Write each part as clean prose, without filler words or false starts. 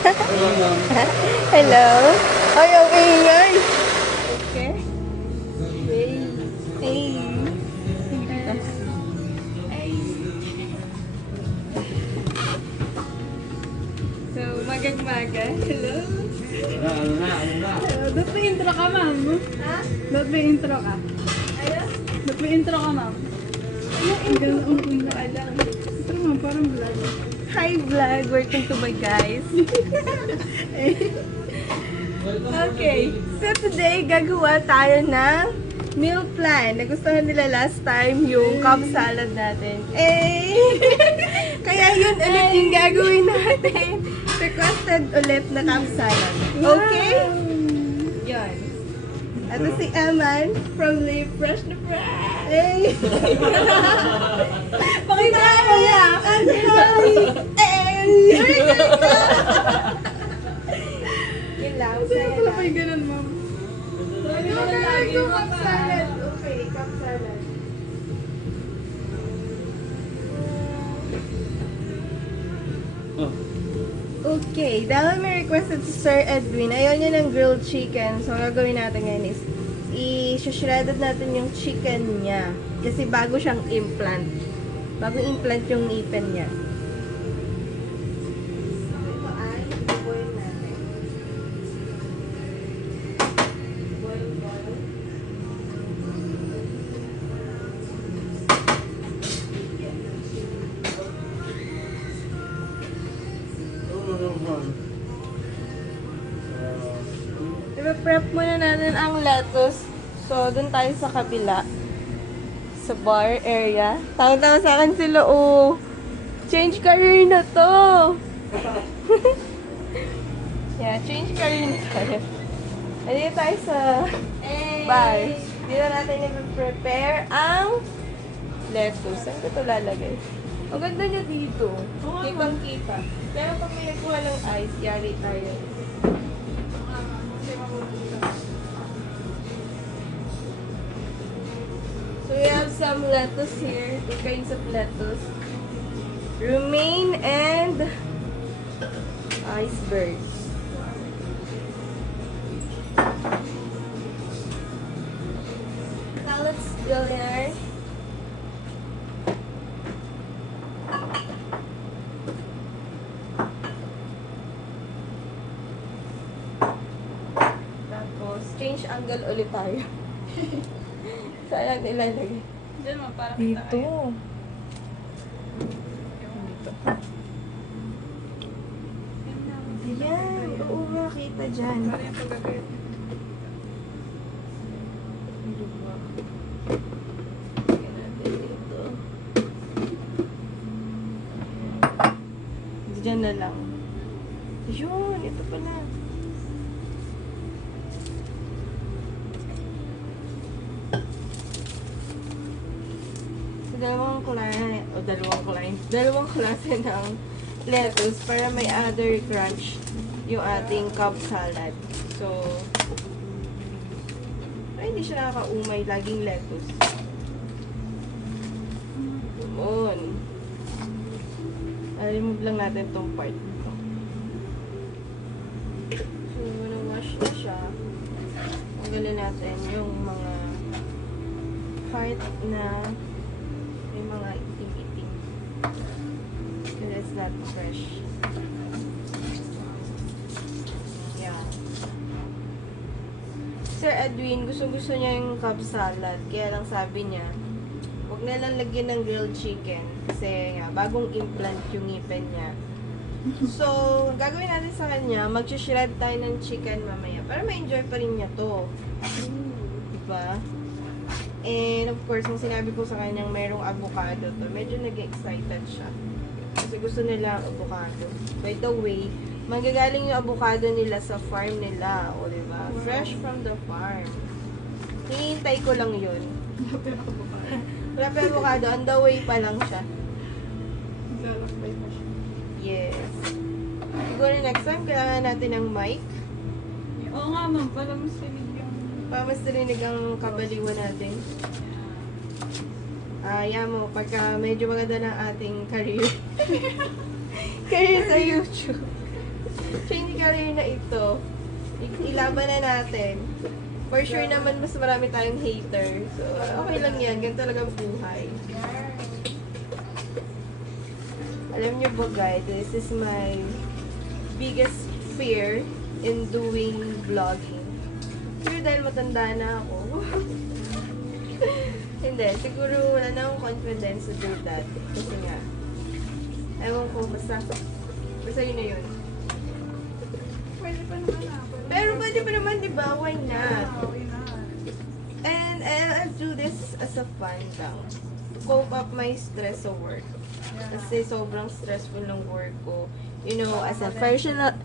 Hello. Ay, ang ingay. Okay. Hey. Hey. So, magagmaga. Hello. Ba't may intro ka, ma'am? Ha? Ba't may intro ka? Ayun? Ba't may intro ka, ma'am? Ang ganda ang intro. Alam. Ito ma'am, parang vlog. Hi vlog, welcome to my guys. Okay, so today gagawa tayo ng meal plan. Nagustuhan nila last time yung Cobb salad natin. Eh! Kaya yun ulit yung gagawin natin. Requested ulit na Cobb salad. Okay? Yun. Ito si Eman from Live Fresh na Fresh. Hey! Pakita mo yan! Ang hi! Yun lang. Sa'yo pala pa yung ganun, ma'am. Okay, Cobb salad. Okay, Cobb salad. Okay, dahil may requested si Sir Edwin, ayaw niya ng grilled chicken. So, ang gagawin natin ngayon is, i-shredded natin yung chicken niya. Kasi bago siyang implant. Bagong implant yung ngipin niya. So, ito ay i-boil natin. Boil. I-prep muna natin ang lettuce. So, dun tayo sa kabila. Sa bar area. Tawa-tawa sa akin sila, oh. Change career na to. Yeah, change career na tayo. Dito tayo sa bar. Dito natin i-prepare ang lettuce. Saan ko ito lalagay? Ang ganda niya dito. Kitang-kita. Pero pag may nagkuha ng ice, yari tayo. So we have some lettuce here, two kinds of lettuce. Romaine and iceberg. Now let's fill in our tapos change angle ulit tayo. Saan ilalagay? Diyan, ma'am, parang Dito. Ayan. Oo, makita dyan. Parang yung pagkakit. Lagyan natin dito. Diyan na lang. Yun, ito pala. Dalawang klase ng lettuce para may other crunch yung ating Cobb salad. So, ay, hindi siya nakakaumay. Laging lettuce. Yun. Remove lang natin tong part nito. So, na-wash na siya. Tanggalin natin yung mga part na may mga itim-itim. Because it's not fresh. Yeah. Sir Edwin, gusto-gusto niya yung Cobb salad. Kaya lang sabi niya, huwag na lang lagyan ng grilled chicken. Kasi nga, bagong implant yung ngipin niya. So, gagawin natin sa kanya, mag-shred tayo ng chicken mamaya. Para ma-enjoy pa rin niya to. Diba? And of course, nung sinabi ko sa kanyang mayroong avocado to, medyo nag-excited siya. Kasi gusto nila ang avocado. By the way, manggagaling yung avocado nila sa farm nila. O, diba? Fresh from the farm. Hinihintay ko lang yun. Wala pa avocado. On the way pa lang siya. Lalakbay pa siya. Yes. Siguro next time, kailangan natin ng mic. Oo nga, ma'am. Para mas sinig yung... Para mas narinig ang kabaliwan natin. Yan mo, pagka medyo maganda ng ating career. Career sa YouTube. Change career na ito. Ilaban na natin. For sure naman, mas marami tayong hater. So, okay lang yan. Ganito talaga ang buhay. Alam niyo ba guys, this is my biggest fear in doing vlogging. Siguro dahil matanda na ako. Hindi, siguro wala na akong confidence to do that. Kasi nga, ewan ko, basta yun na yun. Pwede pa naman na. Pero pwede pa naman, di ba? Why not? Why not? And I'll do this as a fun lang. To cope up my stress sa work. Kasi sobrang stressful ng work ko. You know, as a personal?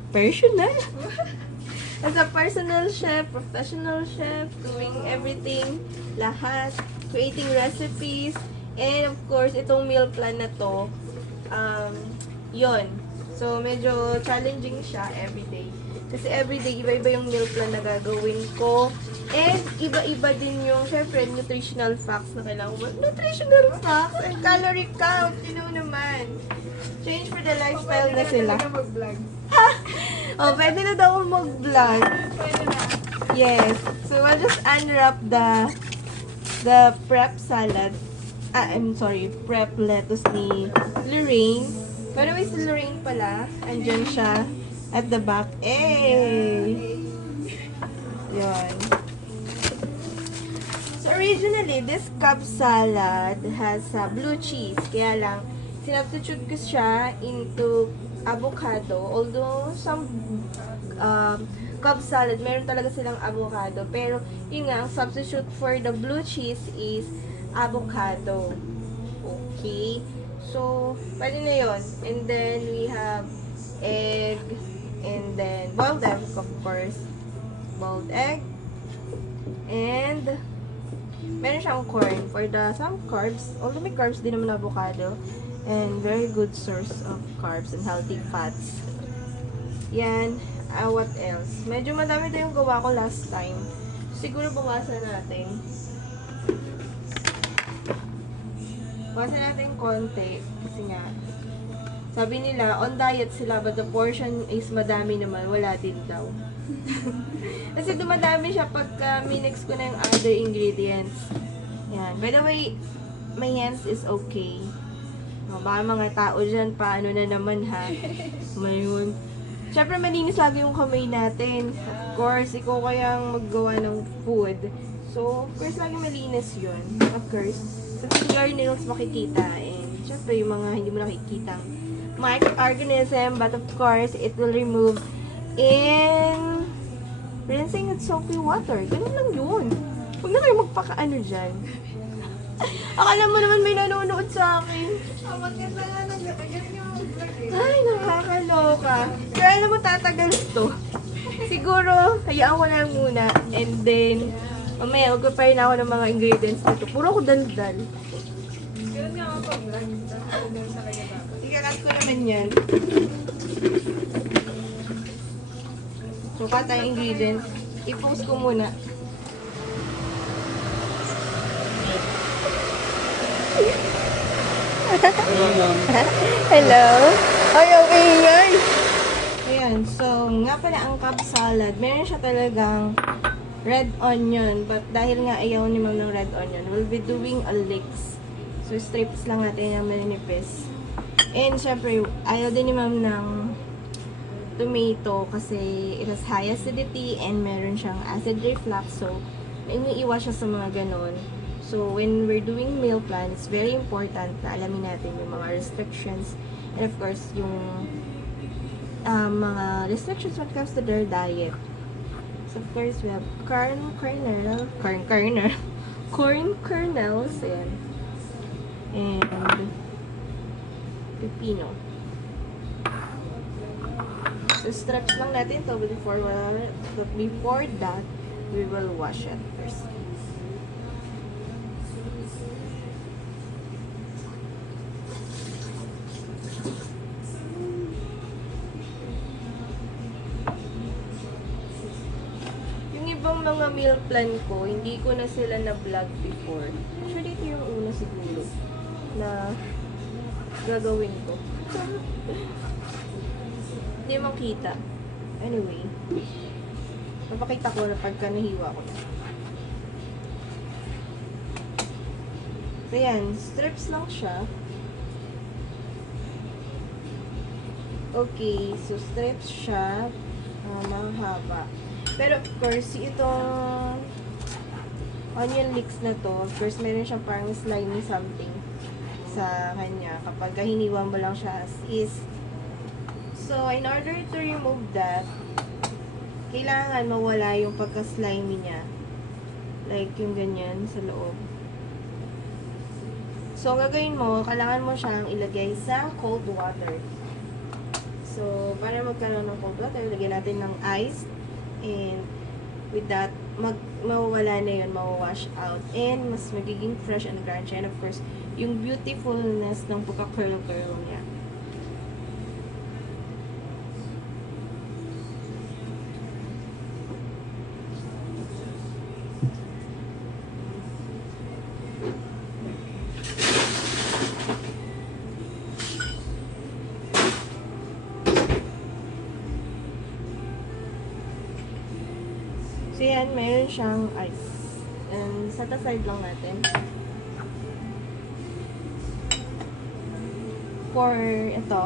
As a personal chef, professional chef, doing everything, lahat, creating recipes, and of course, itong meal plan na to, yon. So, medyo challenging siya everyday. Kasi everyday, iba-iba yung meal plan na gagawin ko. And iba-iba din yung, syempre, nutritional facts na kailangan mo. Nutritional facts and calorie count, you know naman. Change for the lifestyle na sila. Pwede na mag-vlog. Oh, pwede na daw mag-vlog. Pwede na. Yes. So, I'll just unwrap the prep salad. I'm sorry, prep lettuce ni Lorraine. By the way, si Lorraine pala, andyan siya at the back. Hey! Yun. So, originally, this Cobb salad has blue cheese. Kaya lang, sinubstitute ko siya into avocado. Although, some Cobb salad, meron talaga silang avocado. Pero, yun nga, ang substitute for the blue cheese is avocado. Okay? So, pwede na yun. And then, we have egg. And then, boiled egg, of course. Boiled egg. And, meron siyang corn for some carbs. Although may carbs din naman avocado. And very good source of carbs and healthy fats. Yan. What else? Medyo madami tayong gawa ko last time. Siguro bawasan natin. Bawasan natin konti. Kasi nga, sabi nila, on diet sila, but the portion is madami naman. Wala din daw. Kasi dumadami siya pagka minix ko na yung other ingredients. Yan. By the way, my hands is okay. O, baka mga tao dyan, paano na naman ha? Mayroon. Siyempre, malinis lagi yung kamay natin. Of course, ikaw kayang maggawa ng food. So, of course, lagi malinis yun. Of course, sa fingernails makikita. And, siyempre, yung mga hindi mo nakikita microorganism. But, of course, it will remove in rinsing with soapy water. Ganun lang yun. Huwag na kayo magpakaano dyan. Akala mo naman may nanonood sa akin. Ang maganda nga ng ganyan yung vlog eh. Ay, nakakaloka. Pero alam mo, tatagal to. Siguro, hayaan ko na lang muna. And then, mamaya, mag-prepare na ako ng mga ingredients nito. Puro ko daldal. Ganun nga ako pag-vlog. Ganun talaga dapat. Ikakat ko naman yan. Sukat tayong ingredients. I-post ko muna. Hello? Ay, okay yan. Ayan, so, nga pala ang Cobb salad, meron siya talagang red onion. But dahil nga ayaw ni Ma'am ng red onion, we'll be doing a leeks. So, strips lang natin yung maninipis. And, syempre, ayaw din ni Ma'am ng tomato kasi it has high acidity and meron siyang acid reflux. So, iniiwas siya sa mga ganon. So, when we're doing meal plan, it's very important na alamin natin yung mga restrictions and of course, yung mga restrictions when it comes to their diet. So, of course, we have corn kernels, ayan, and pepino. So, stretch lang natin ito before that, we will wash it first. Ibang mga meal plan ko, hindi ko na sila na-vlog before. Actually, ito yung una siguro na gagawin ko. Hindi makita. Anyway, papakita ko na pagka nahiwa ko na. So, yan. Strips lang siya. Okay. So, strips siya. Mahaba. Pero, of course, itong onion leeks na to, of course, meron siyang parang slimy something sa kanya kapag hiniwa mo lang siya as is. So, in order to remove that, kailangan mawala yung pagka-slimy niya. Like, yung ganyan sa loob. So, ang gagawin mo, kailangan mo siyang ilagay sa cold water. So, para magkaroon ng cold water, lagyan natin ng ice. And, with that, mawawala na yun, mawawash out. And, mas magiging fresh and crunchy. And, of course, yung beautifulness ng pagka-curl-curl niya. So, yan, mayroon siyang ice. And, set aside lang natin. For ito,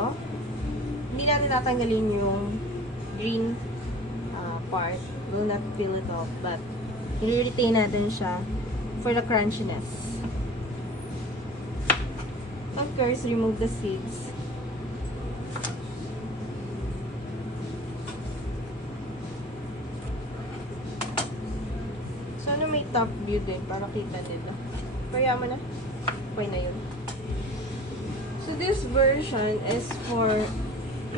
hindi natin tatanggalin yung green part. Will not peel it off. But, i-retain natin siya for the crunchiness. Of course, remove the seeds. May top view din para kita nila. Kaya mo na. Okay na yun. So, this version is for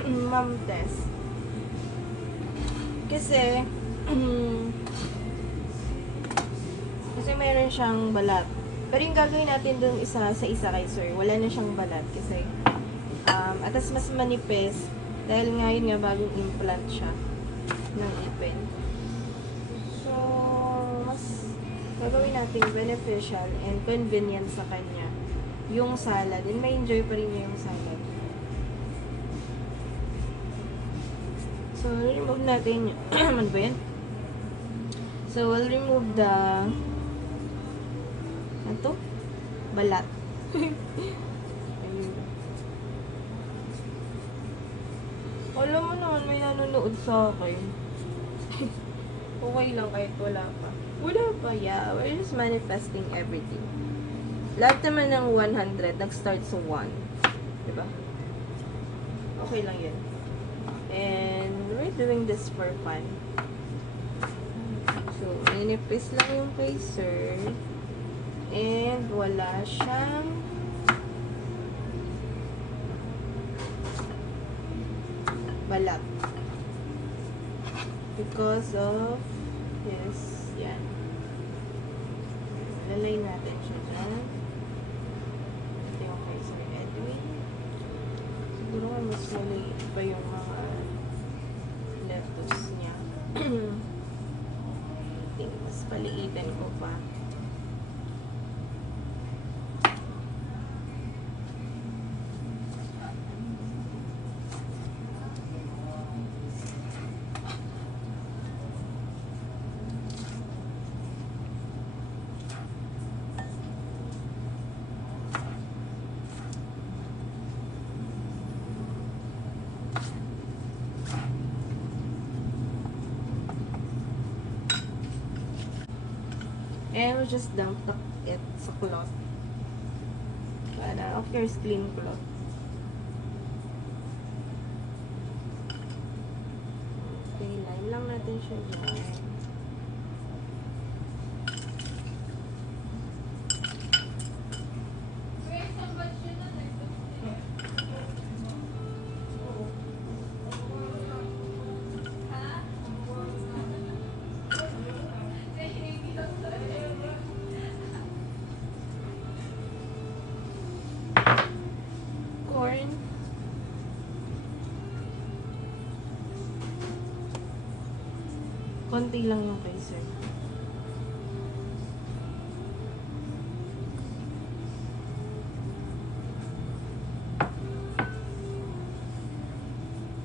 Ma'am Tess. Kasi meron siyang balat. Pero yung gagawin natin dun isa sa isa kay Sir, wala na siyang balat kasi atas mas manipis dahil ngayon nga bagong implant siya ng ipin. Gagawin natin beneficial and convenient sa kanya yung salad. And may enjoy pa rin niya yung salad. So, remove natin ano ba yan? So, we'll remove the ito? Balat. Ayun. Alam mo naman, may nanonood sa akin. Okay lang kahit wala pa. Wala pa, yeah. We're just manifesting everything. Lahat naman ng 100, nag-start sa 1. Diba? Okay lang yun. And, we're doing this for fun. So, ninipis lang yung kay Sir. And, wala siyang balat. Because of this. Yan. Lalay natin siya dyan. Ito yung kay Sir Edwin. Siguro nga mas maliit pa yung mga lettuce niya. I think mas paliitan ko pa. And we'll just dump it sa cloth. Para, of course, clean cloth. Okay, line lang natin siya dyan. Konti lang yung kay Sir.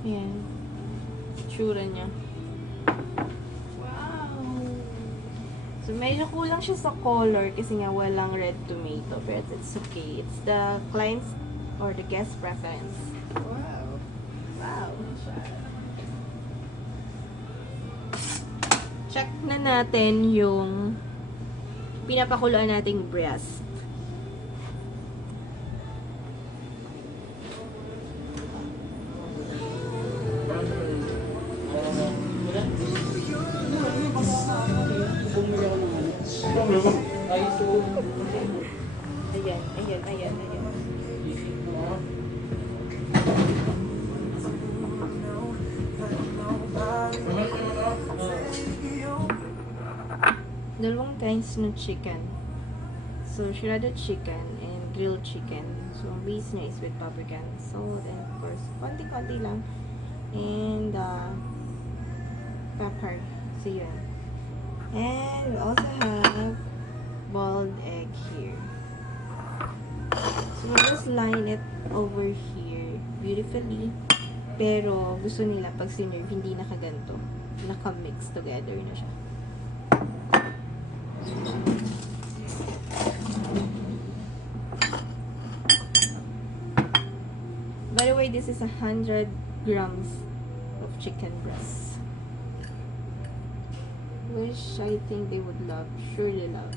Ayan. itsura niya. Wow. So, medyo kulang siya sa color kasi nga walang red tomato. But it's okay. It's the client's or the guest preference. Wow. Wow. Check na natin yung pinapakuluan nating breast. Ayan, ayan, ayan, ayan. Dalawang kinds ng chicken. So, shredded chicken and grilled chicken. So, ang base niya is with paprika and salt and of course, konti-konti lang. And, pepper. So, yun. And, we also have boiled egg here. So, we'll just line it over here beautifully. Pero, gusto nila pag sinerve, hindi nakaganto. Naka-mix together na siya. By the way, this is 100 grams of chicken breast, which I think they would love, surely love.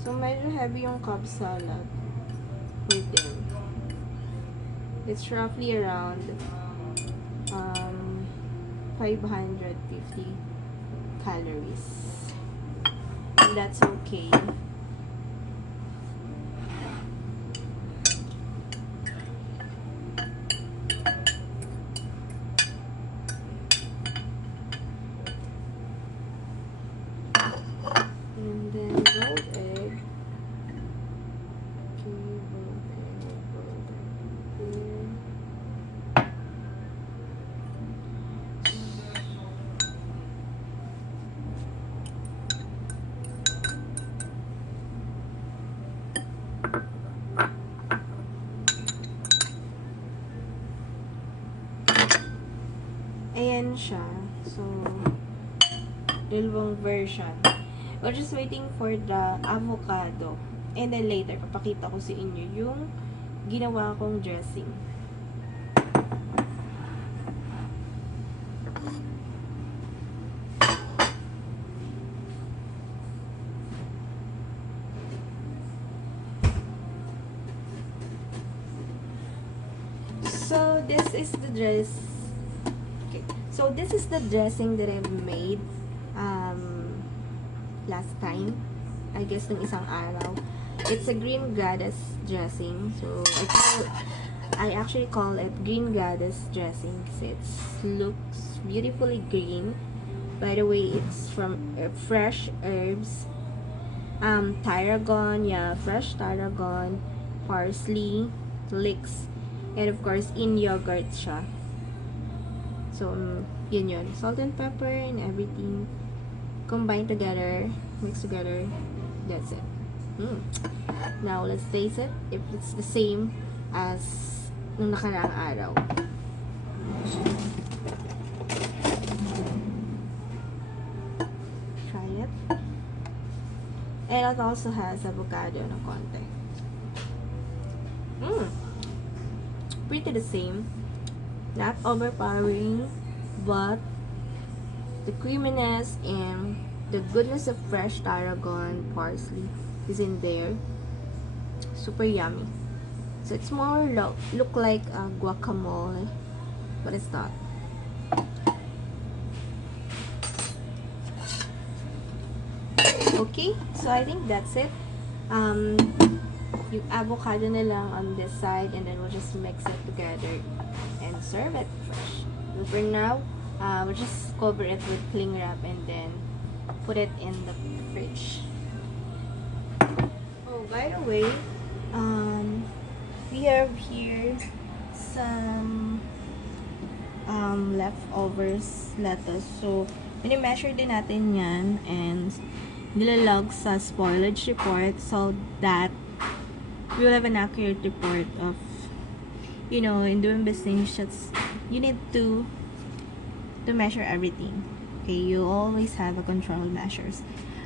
So, medyo heavy yung Cobb salad with them. It's roughly around 550 calories. And that's okay. And then rolled egg. Okay, rolled egg. Here. Ayan siya. So, dalawang version. We're just waiting for the avocado. And then later, papakita ko sa inyo yung ginawa kong dressing. So, this is the dress. Okay. So, this is the dressing that I've made last time. I guess nung isang araw. It's a green goddess dressing. So, I actually call it green goddess dressing because it looks beautifully green. By the way, it's from fresh herbs. Tarragon, yeah, fresh tarragon, parsley, leeks, and of course, in yogurt siya. So, yun yun. Salt and pepper and everything combined together, mixed together. That's it. Now, let's taste it. If it's the same as nung nakaraang araw. Try it. And it also has avocado na konti. Pretty the same. Not overpowering, but the creaminess and the goodness of fresh tarragon, parsley is in there. Super yummy. So it's more look like a guacamole, but it's not. Okay, so I think that's it. Yung avocado na lang on this side, and then we'll just mix it together and serve it fresh. So for now, we'll just cover it with cling wrap and then put it in the fridge. Oh, by the way, we have here some leftovers lettuce. So, mini-measure din natin yan and nilalog sa spoilage report so that we will have an accurate report of, you know, in doing business, you need to measure everything. Okay, you always have a control measures.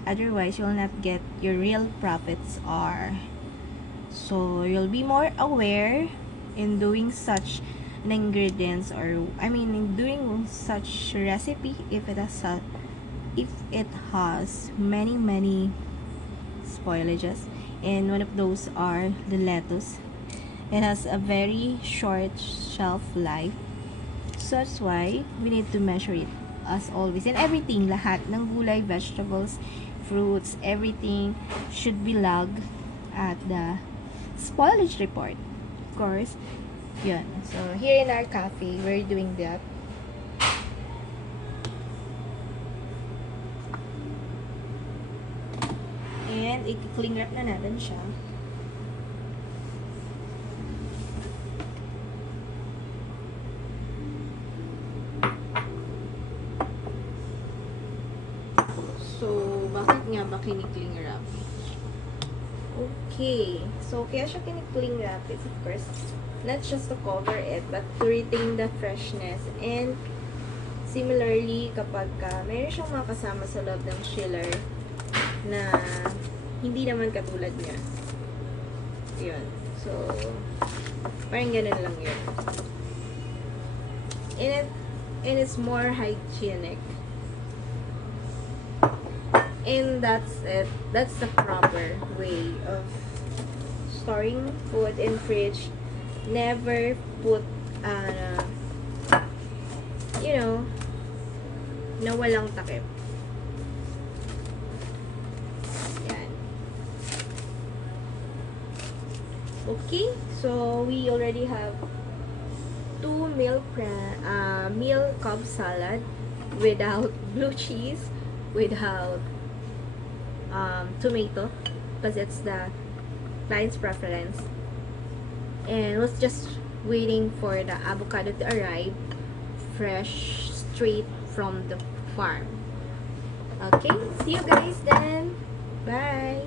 Otherwise, you'll not get your real profits are. So you'll be more aware in doing such an ingredients, or I mean in doing such recipe if it has many spoilages, and one of those are the lettuce. It has a very short shelf life. So that's why we need to measure it as always. And everything, lahat ng gulay, vegetables, fruits, everything should be logged at the spoilage report. Of course, yun. So here in our cafe, we're doing that. And i-cling wrap na natin siya. So, bakit nga ba kinikling wrap? Okay. So, kaya siya kinikling wrap is of course not just to cover it, but to retain the freshness. And similarly, kapag mayroon siyang mga kasama sa loob ng chiller na hindi naman katulad niya. Yun. So, parang ganun lang yun. And it's more hygienic. And that's it. That's the proper way of storing food in fridge. Never put, you know, na walang takip. Yan. Okay, so we already have 2 meal Cobb salad without blue cheese, without tomato, because it's the client's preference, and was just waiting for the avocado to arrive fresh straight from the farm. Okay, see you guys then. Bye.